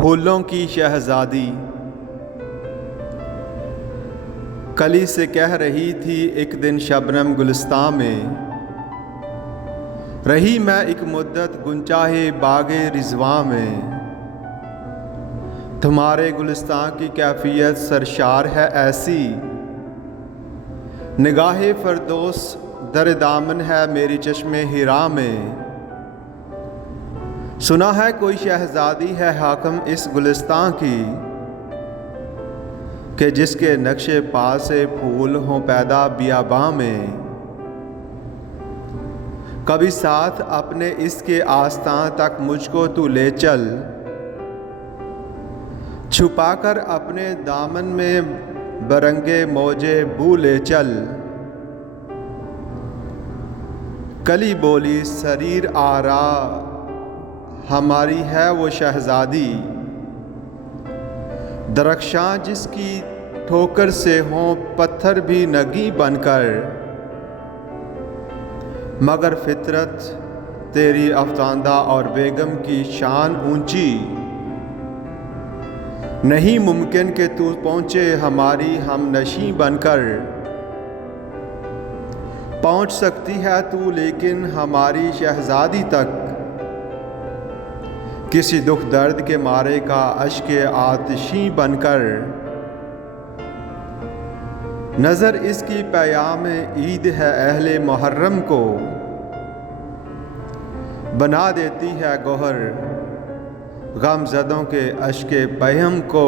फूलों की शहजादी कली से कह रही थी एक दिन शबनम गुलिस्तां में, रही मैं एक मुद्दत गुंचाहे बागे रिजवां में। तुम्हारे गुलिस्तां की कैफियत सरशार है ऐसी, निगाहे फरदोस दर दामन है मेरी चश्मे हिरा में। सुना है कोई शहजादी है हाकम इस गुलिस्तां की, कि जिसके नक्शे पा से फूल हों पैदा बियाबां में। कभी साथ अपने इसके आस्तां तक मुझको तू ले चल, छुपाकर अपने दामन में बरंगे मौजे बू ले चल। कली बोली शरीर आरा हमारी है वो शहजादी, दरख्शां जिसकी ठोकर से हों पत्थर भी नगी बनकर। मगर फितरत तेरी अफतांदा और बेगम की शान ऊंची, नहीं मुमकिन कि तू पहुँचे हमारी हमनशी बनकर। पहुँच सकती है तू लेकिन हमारी शहजादी तक, किसी दुख दर्द के मारे का अश्के आतिशी बनकर। नज़र इसकी पैयाम ईद है अहले मुहर्रम को, बना देती है गौहर गमज़दों के अश्के पहम को।